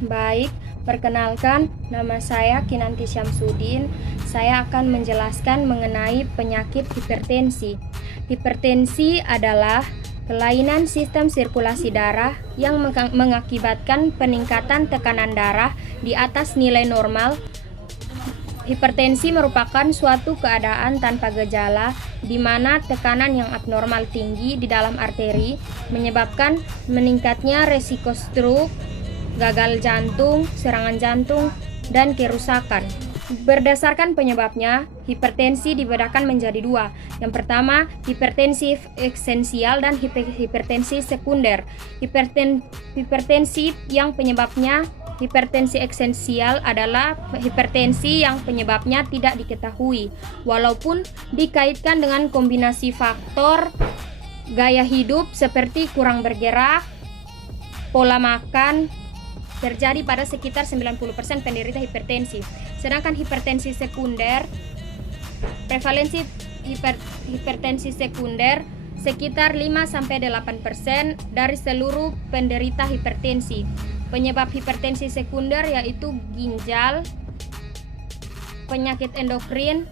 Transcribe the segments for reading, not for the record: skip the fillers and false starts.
Baik, perkenalkan, nama saya Kinanti Syamsuddin. Saya akan menjelaskan mengenai penyakit hipertensi. Hipertensi adalah kelainan sistem sirkulasi darah yang mengakibatkan peningkatan tekanan darah di atas nilai normal. Hipertensi merupakan suatu keadaan tanpa gejala di mana tekanan yang abnormal tinggi di dalam arteri menyebabkan meningkatnya resiko stroke, gagal jantung, serangan jantung, dan kerusakan. Berdasarkan penyebabnya, hipertensi dibedakan menjadi dua. Yang pertama, hipertensi esensial dan hipertensi sekunder. Hipertensi yang penyebabnya hipertensi esensial adalah hipertensi yang penyebabnya tidak diketahui, walaupun dikaitkan dengan kombinasi faktor gaya hidup seperti kurang bergerak, pola makan, terjadi pada sekitar 90% penderita hipertensi. Sedangkan hipertensi sekunder, prevalensi hipertensi sekunder sekitar 5-8% dari seluruh penderita hipertensi. Penyebab hipertensi sekunder yaitu ginjal, penyakit endokrin,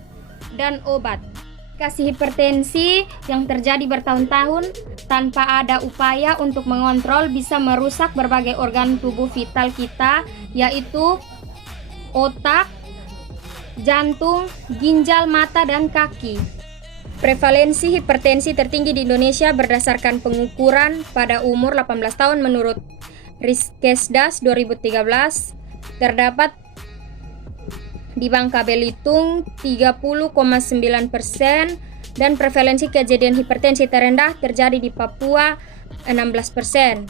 dan obat. Kasih hipertensi yang terjadi bertahun-tahun tanpa ada upaya untuk mengontrol bisa merusak berbagai organ tubuh vital kita, yaitu otak, jantung, ginjal, mata, dan kaki. Prevalensi hipertensi tertinggi di Indonesia berdasarkan pengukuran pada umur 18 tahun menurut Riskesdas 2013 terdapat di Bangka Belitung 30,9% dan prevalensi kejadian hipertensi terendah terjadi di Papua 16%.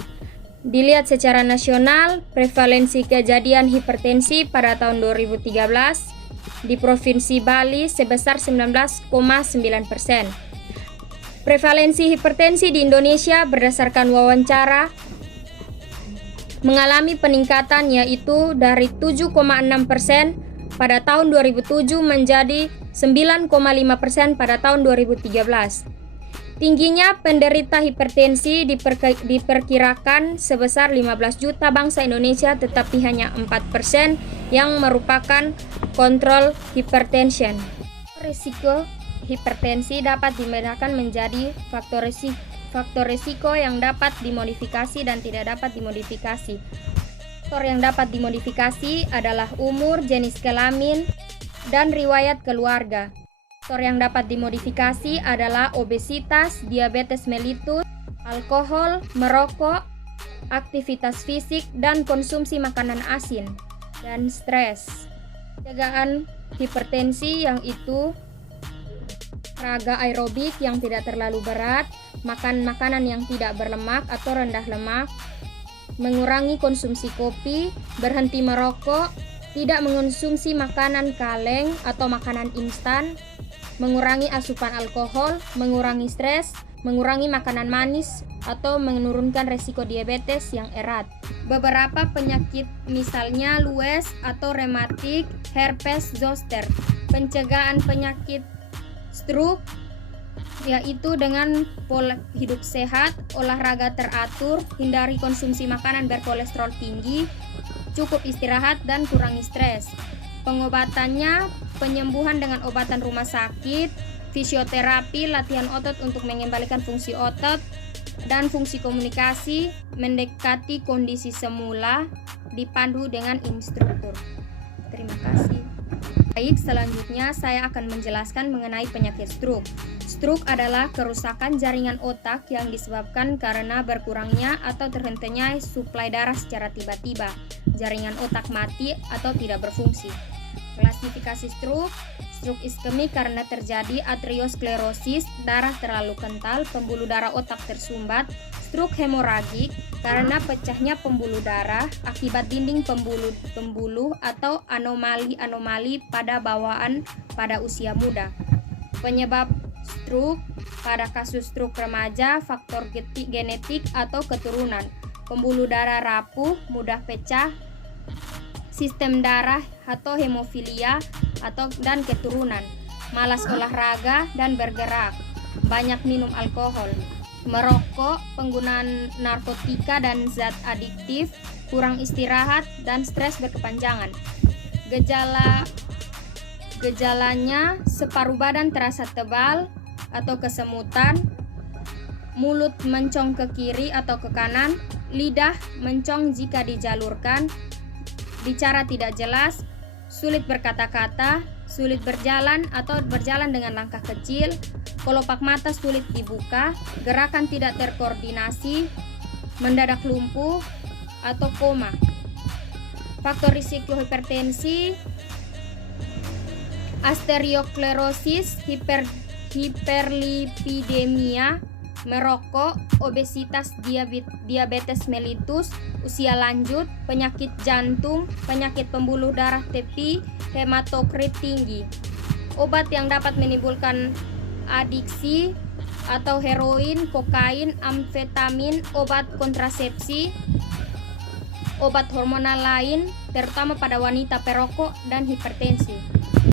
Dilihat secara nasional, prevalensi kejadian hipertensi pada tahun 2013 di Provinsi Bali sebesar 19,9%. Prevalensi hipertensi di Indonesia berdasarkan wawancara mengalami peningkatan, yaitu dari 7,6% pada tahun 2007 menjadi 9,5% pada tahun 2013. Tingginya penderita hipertensi diperkirakan sebesar 15 juta bangsa Indonesia, tetapi hanya 4% yang merupakan kontrol hipertension. Risiko hipertensi dapat dibedakan menjadi faktor risiko yang dapat dimodifikasi dan tidak dapat dimodifikasi. Faktor yang dapat dimodifikasi adalah umur, jenis kelamin, dan riwayat keluarga. Faktor yang dapat dimodifikasi adalah obesitas, diabetes mellitus, alkohol, merokok, aktivitas fisik, dan konsumsi makanan asin, dan stres. Pencegahan hipertensi yang itu olahraga aerobik yang tidak terlalu berat, makan makanan yang tidak berlemak atau rendah lemak, mengurangi konsumsi kopi, berhenti merokok, tidak mengonsumsi makanan kaleng atau makanan instan, mengurangi asupan alkohol, mengurangi stres, mengurangi makanan manis, atau menurunkan resiko diabetes yang erat. Beberapa penyakit misalnya lues atau rematik, herpes zoster. Pencegahan penyakit stroke yaitu dengan pola hidup sehat, olahraga teratur, hindari konsumsi makanan berkolesterol tinggi, cukup istirahat, dan kurangi stres. Pengobatannya penyembuhan dengan obatan rumah sakit, fisioterapi, latihan otot untuk mengembalikan fungsi otot dan fungsi komunikasi, mendekati kondisi semula, dipandu dengan instruktur. Terima kasih. Baik, selanjutnya saya akan menjelaskan mengenai penyakit stroke. Stroke adalah kerusakan jaringan otak yang disebabkan karena berkurangnya atau terhentinya suplai darah secara tiba-tiba. Jaringan otak mati atau tidak berfungsi. Klasifikasi stroke iskemik karena terjadi atriosklerosis, darah terlalu kental, pembuluh darah otak tersumbat. Stroke hemoragik karena pecahnya pembuluh darah akibat dinding pembuluh atau anomali pada bawaan pada usia muda. Penyebab stroke pada kasus stroke remaja, faktor genetik atau keturunan, pembuluh darah rapuh, mudah pecah, sistem darah atau hemofilia dan keturunan, malas olahraga dan bergerak, banyak minum alkohol, merokok, penggunaan narkotika dan zat adiktif, kurang istirahat, dan stres berkepanjangan. Gejalanya separuh badan terasa tebal atau kesemutan, mulut mencong ke kiri atau ke kanan, lidah mencong jika dijalurkan, bicara tidak jelas, sulit berkata-kata, sulit berjalan atau berjalan dengan langkah kecil, kelopak mata sulit dibuka, gerakan tidak terkoordinasi, mendadak lumpuh, atau koma. Faktor risiko hipertensi, arteriosklerosis, hiperlipidemia, merokok, obesitas, diabetes mellitus, usia lanjut, penyakit jantung, penyakit pembuluh darah tepi, hematokrit tinggi. Obat yang dapat menimbulkan adiksi atau heroin, kokain, amfetamin, obat kontrasepsi, obat hormonal lain, terutama pada wanita perokok dan hipertensi.